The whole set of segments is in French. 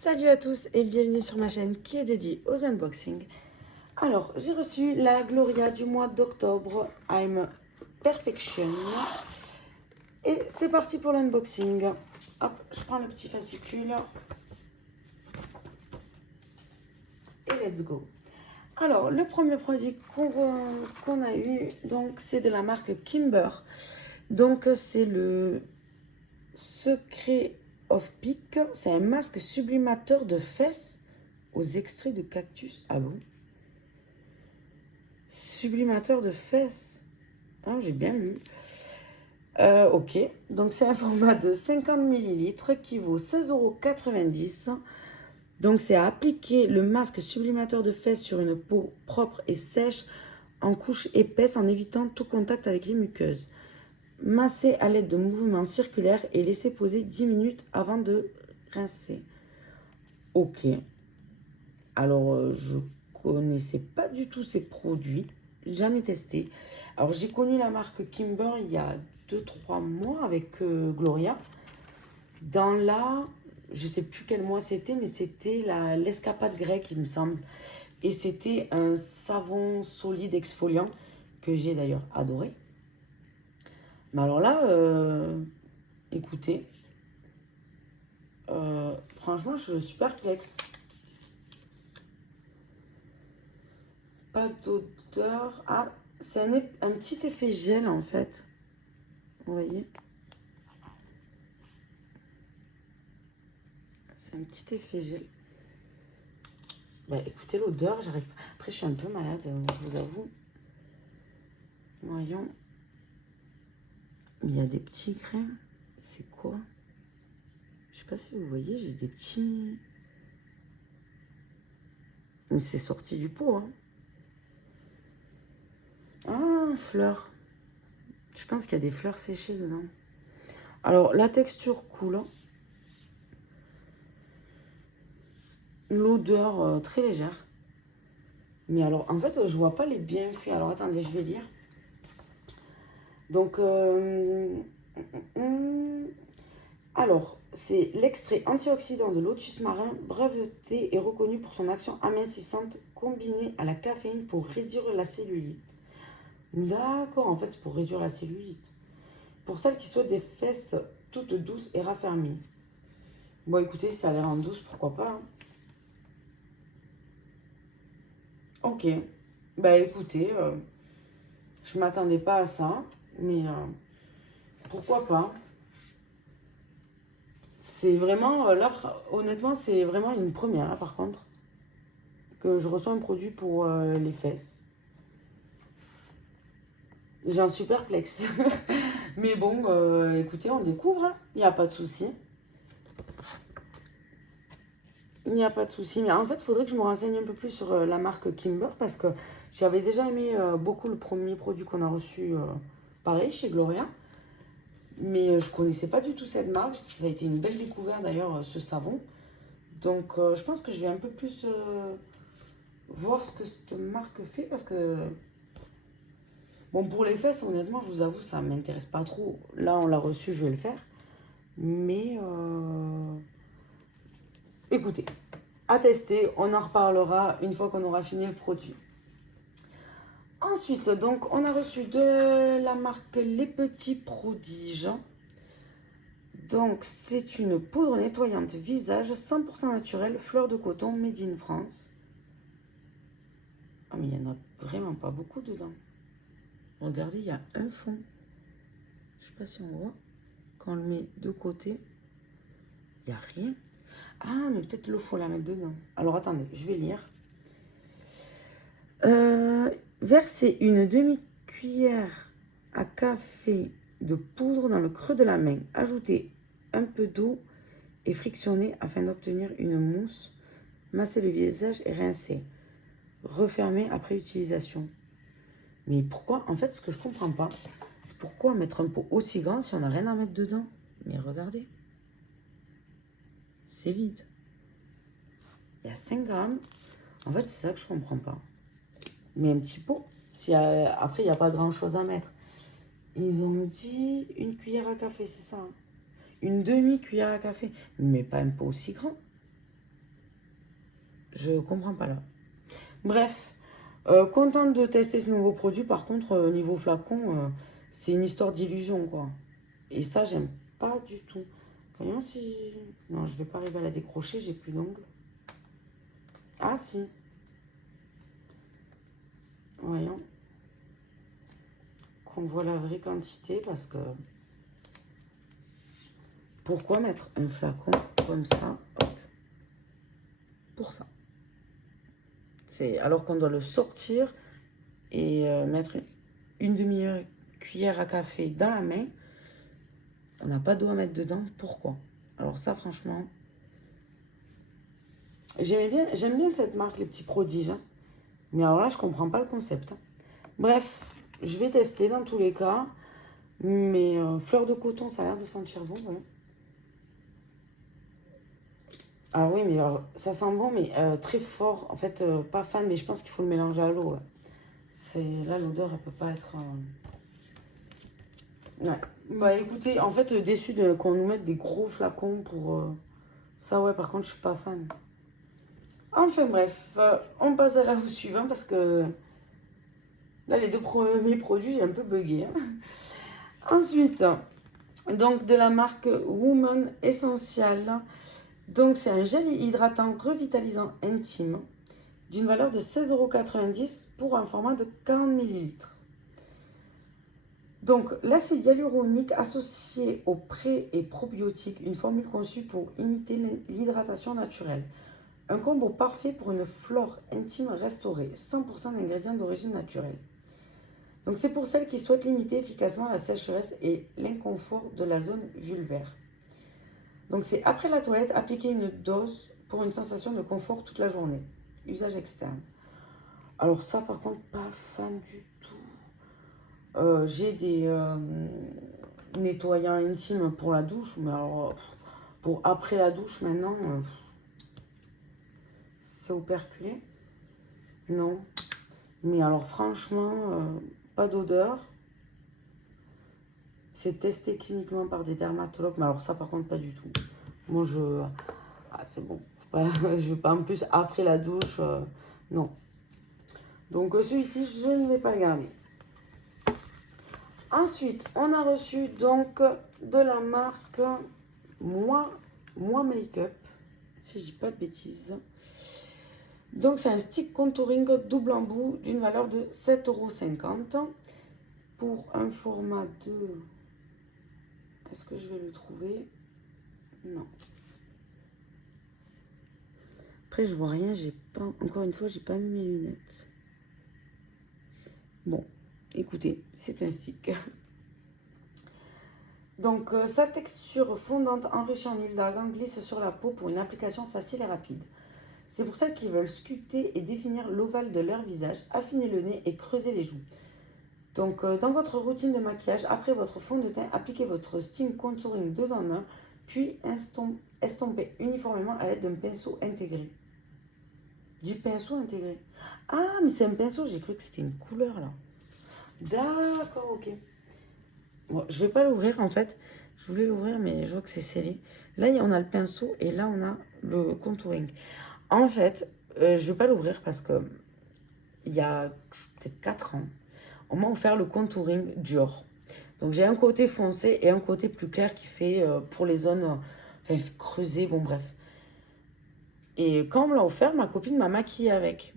Salut à tous et bienvenue sur ma chaîne qui est dédiée aux unboxings. Alors, j'ai reçu la Gloria du mois d'octobre, I'm Perfection. Et c'est parti pour l'unboxing. Hop, je prends le petit fascicule. Et let's go. Alors, le premier produit qu'on a eu, donc c'est de la marque Kimber. Donc, c'est le Secret of Peak. C'est un masque sublimateur de fesses aux extraits de cactus. Ah bon? Sublimateur de fesses. Ah, j'ai bien lu. Ok, donc c'est un format de 50 ml qui vaut 16,90 €. Donc c'est à appliquer le masque sublimateur de fesses sur une peau propre et sèche en couche épaisse en évitant tout contact avec les muqueuses. Masser à l'aide de mouvements circulaires et laisser poser 10 minutes avant de rincer. Ok. Alors, je connaissais pas du tout ces produits. Jamais testé. Alors, j'ai connu la marque Kimber il y a 2-3 mois avec Gloria. Dans la... Je sais plus quel mois c'était, mais c'était l'escapade grecque, il me semble. Et c'était un savon solide exfoliant que j'ai d'ailleurs adoré. Mais alors là, écoutez, franchement, je suis perplexe. Pas d'odeur. Ah, c'est un petit effet gel en fait. Vous voyez? C'est un petit effet gel. Bah écoutez, l'odeur, j'arrive pas. Après, je suis un peu malade, je vous avoue. Voyons. Il y a des petits grains. C'est quoi? Je sais pas si vous voyez, j'ai des petits... Mais c'est sorti du pot, hein. Ah, fleurs. Je pense qu'il y a des fleurs séchées dedans. Alors, la texture cool, hein. L'odeur très légère. Mais alors, en fait, je vois pas les bienfaits. Alors, attendez, je vais lire. Donc, alors, c'est l'extrait antioxydant de lotus marin, breveté et reconnu pour son action amincissante combinée à la caféine pour réduire la cellulite. D'accord, en fait, c'est pour réduire la cellulite. Pour celles qui souhaitent des fesses toutes douces et raffermies. Bon, écoutez, ça a l'air en douce, pourquoi pas, hein. Ok, bah écoutez, je m'attendais pas à ça, mais pourquoi pas. C'est vraiment, là, honnêtement, c'est vraiment une première, là, par contre, que je reçois un produit pour les fesses. J'en suis perplexe. Mais bon, écoutez, on découvre, hein. Il n'y a pas de souci. Il n'y a pas de souci. Mais en fait, il faudrait que je me renseigne un peu plus sur la marque Kimber parce que j'avais déjà aimé beaucoup le premier produit qu'on a reçu, pareil, chez Gloria. Mais je ne connaissais pas du tout cette marque. Ça a été une belle découverte d'ailleurs, ce savon. Donc, je pense que je vais un peu plus voir ce que cette marque fait parce que... Bon, pour les fesses, honnêtement, je vous avoue, ça ne m'intéresse pas trop. Là, on l'a reçu, je vais le faire. Mais, écoutez, à tester, on en reparlera une fois qu'on aura fini le produit. Ensuite, donc, on a reçu de la marque Les Petits Prodiges. Donc, c'est une poudre nettoyante visage 100% naturelle, fleur de coton, made in France. Ah, mais il n'y en a vraiment pas beaucoup dedans. Regardez, il y a un fond. Je ne sais pas si on voit. Quand on le met de côté, il n'y a rien. Ah, mais peut-être l'eau, il faut la mettre dedans. Alors, attendez, je vais lire. Versez une demi-cuillère à café de poudre dans le creux de la main. Ajoutez un peu d'eau et frictionnez afin d'obtenir une mousse. Massez le visage et rincez. Refermez après utilisation. Mais pourquoi? En fait, ce que je comprends pas, c'est pourquoi mettre un pot aussi grand si on n'a rien à mettre dedans. Mais regardez. C'est vide. Il y a 5 grammes. En fait, c'est ça que je comprends pas. Mais un petit pot. Si, après, il n'y a pas grand-chose à mettre. Ils ont dit une cuillère à café, c'est ça, hein? Une demi-cuillère à café. Mais pas un pot aussi grand. Je comprends pas là. Bref, contente de tester ce nouveau produit. Par contre, niveau flacon, c'est une histoire d'illusion, quoi. Et ça, j'aime pas du tout. Voyons si... Non, je vais pas arriver à la décrocher, j'ai plus d'ongles. Ah si. Voyons. Qu'on voit la vraie quantité, parce que... Pourquoi mettre un flacon comme ça? Hop. Pour ça. C'est alors qu'on doit le sortir et mettre une demi-cuillère à café dans la main. On n'a pas d'eau à mettre dedans. Pourquoi? Alors ça, franchement, j'aime bien cette marque, les petits prodiges. Hein. Mais alors là, je comprends pas le concept. Hein. Bref, je vais tester dans tous les cas. Mais fleur de coton, ça a l'air de sentir bon. Ouais. Ah oui, mais alors, ça sent bon, mais très fort. En fait, pas fan, mais je pense qu'il faut le mélanger à l'eau. Ouais. Là, l'odeur, elle peut pas être... Ouais. Bah écoutez, en fait, déçu qu'on nous mette des gros flacons pour... Ça, ouais, par contre, je suis pas fan. Enfin bref, on passe à la suivant parce que là, les deux premiers produits, j'ai un peu bugué. Hein. Ensuite, donc de la marque Woman Essential. Donc, c'est un gel hydratant revitalisant intime d'une valeur de 16,90 € pour un format de 40 ml. Donc, l'acide hyaluronique associé au pré et probiotique, une formule conçue pour imiter l'hydratation naturelle. Un combo parfait pour une flore intime restaurée, 100% d'ingrédients d'origine naturelle. Donc, c'est pour celles qui souhaitent limiter efficacement la sécheresse et l'inconfort de la zone vulvaire. Donc, c'est après la toilette, appliquer une dose pour une sensation de confort toute la journée. Usage externe. Alors, ça, par contre, pas fan du tout. J'ai des nettoyants intimes pour la douche, mais alors pour après la douche maintenant, c'est operculé. Non. Mais alors franchement, pas d'odeur. C'est testé cliniquement par des dermatologues, mais alors ça par contre pas du tout. Moi je... Ah, c'est bon. Je vais pas en plus après la douche. Non. Donc celui-ci, je ne vais pas le garder. Ensuite, on a reçu donc de la marque Moi Make-up, si je dis pas de bêtises. Donc, c'est un stick contouring double embout d'une valeur de 7,50 € pour un format de... Est-ce que je vais le trouver? Non. Après, je vois rien, j'ai pas... Encore une fois, j'ai pas mis mes lunettes. Bon, écoutez, c'est un stick. Donc, sa texture fondante enrichie en huile d'argan glisse sur la peau pour une application facile et rapide. C'est pour celles qui veulent sculpter et définir l'ovale de leur visage, affiner le nez et creuser les joues. Donc, dans votre routine de maquillage, après votre fond de teint, appliquez votre Sting Contouring 2 en 1, puis estompez uniformément à l'aide d'un pinceau intégré. Du pinceau intégré. Ah, mais c'est un pinceau, j'ai cru que c'était une couleur là. D'accord, ok. Bon, je vais pas l'ouvrir en fait. Je voulais l'ouvrir, mais je vois que c'est scellé. Là, on a le pinceau et là, on a le contouring. En fait, je vais pas l'ouvrir parce que il y a peut-être 4 ans, on m'a offert le contouring Dior. Donc, j'ai un côté foncé et un côté plus clair qui fait pour les zones creusées, bon bref. Et quand on me l'a offert, ma copine m'a maquillée avec.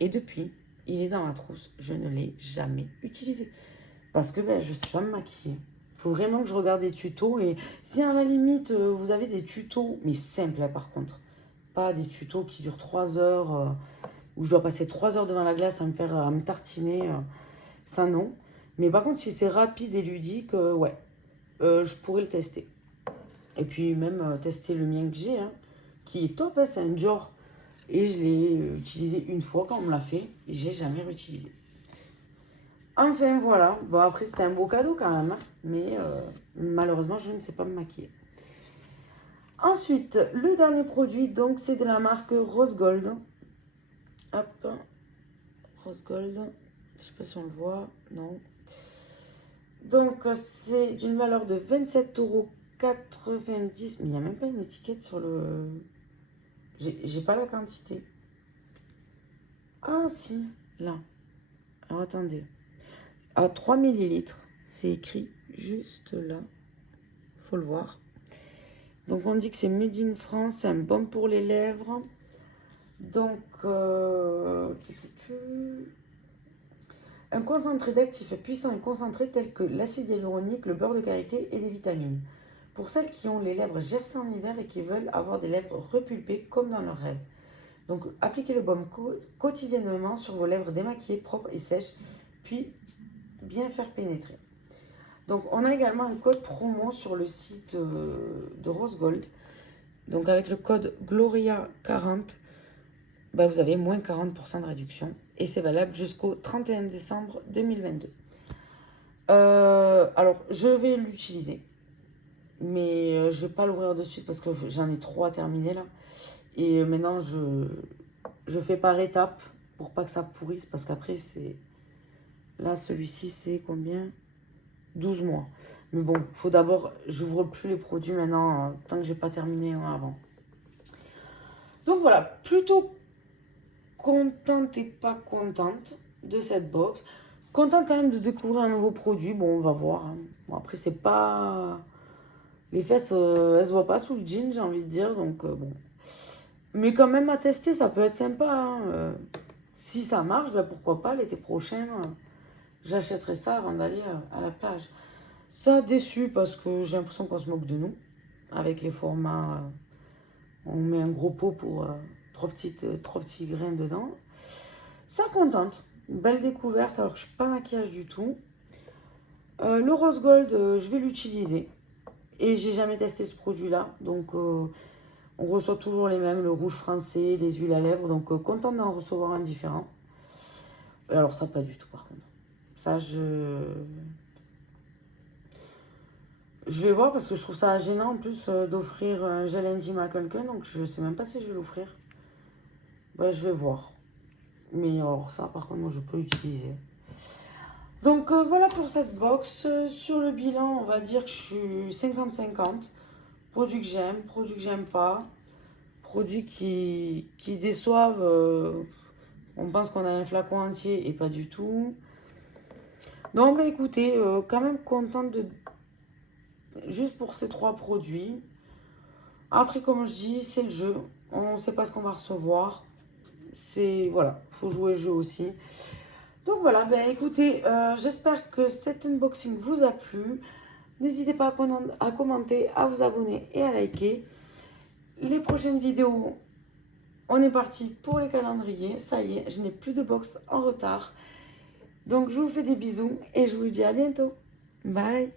Et depuis, il est dans ma trousse. Je ne l'ai jamais utilisé. Parce que je ne sais pas me maquiller. Il faut vraiment que je regarde des tutos. Et si à la limite, vous avez des tutos, mais simples là, par contre. Pas des tutos qui durent 3 heures, où je dois passer 3 heures devant la glace à me tartiner. Ça, non. Mais par contre, si c'est rapide et ludique, ouais, je pourrais le tester. Et puis même tester le mien que j'ai, hein, qui est top, hein, c'est un Dior. Et je l'ai utilisé une fois quand on me l'a fait. Et j'ai jamais réutilisé. Enfin, voilà. Bon, après, c'était un beau cadeau quand même. Hein, mais malheureusement, je ne sais pas me maquiller. Ensuite, le dernier produit, donc, c'est de la marque Rose Gold. Hop. Rose Gold. Je sais pas si on le voit. Non. Donc, c'est d'une valeur de 27,90 €. Mais il n'y a même pas une étiquette sur le... J'ai pas la quantité. Ah si, là. Alors attendez. À 3 millilitres. C'est écrit juste là. Faut le voir. Donc on dit que c'est Made in France, c'est un baume pour les lèvres. Donc, un concentré d'actifs puissants et concentrés tels que l'acide hyaluronique, le beurre de karité et des vitamines. Pour celles qui ont les lèvres gercées en hiver et qui veulent avoir des lèvres repulpées comme dans leurs rêves. Donc, appliquez le baume quotidiennement sur vos lèvres démaquillées, propres et sèches, puis bien faire pénétrer. Donc, on a également un code promo sur le site de Rose Gold. Donc, avec le code GLORIA40, bah, vous avez moins 40% de réduction. Et c'est valable jusqu'au 31 décembre 2022. Alors, je vais l'utiliser. Mais je ne vais pas l'ouvrir de suite parce que j'en ai 3 à terminer là. Et maintenant, je fais par étapes pour pas que ça pourrisse. Parce qu'après, c'est... Là, celui-ci, c'est combien? 12 mois. Mais bon, faut d'abord... J'ouvre plus les produits maintenant tant que j'ai pas terminé un avant. Donc voilà, plutôt contente et pas contente de cette box. Contente quand même de découvrir un nouveau produit. Bon, on va voir. Hein. Bon, après, c'est pas... Les fesses, elles se voient pas sous le jean, j'ai envie de dire. Donc, bon. Mais quand même, à tester, ça peut être sympa. Hein. Si ça marche, ben, pourquoi pas, l'été prochain, j'achèterai ça avant d'aller à la plage. Ça, déçu, parce que j'ai l'impression qu'on se moque de nous. Avec les formats... on met un gros pot pour 3 petits grains dedans. Ça contente. Une belle découverte, alors que je ne suis pas maquillage du tout. Le rose gold, je vais l'utiliser. Et j'ai jamais testé ce produit-là. Donc, on reçoit toujours les mêmes. Le rouge français, les huiles à lèvres. Donc, contente d'en recevoir un différent. Alors, ça, pas du tout, par contre. Ça, je vais voir parce que je trouve ça gênant en plus d'offrir un gel intime à quelqu'un. Donc, je ne sais même pas si je vais l'offrir. Ben, je vais voir. Mais alors ça, par contre, moi, je peux l'utiliser. Donc, voilà pour cette box. Sur le bilan, on va dire que je suis 50-50. Produits que j'aime, produits que j'aime pas. Produits qui déçoivent. On pense qu'on a un flacon entier et pas du tout. Non, mais écoutez, quand même contente de... Juste pour ces 3 produits. Après, comme je dis, c'est le jeu. On ne sait pas ce qu'on va recevoir. C'est... Voilà, faut jouer le jeu aussi. Donc voilà, ben écoutez, j'espère que cet unboxing vous a plu. N'hésitez pas à commenter, à vous abonner et à liker. Les prochaines vidéos, on est parti pour les calendriers. Ça y est, je n'ai plus de box en retard. Donc je vous fais des bisous et je vous dis à bientôt. Bye!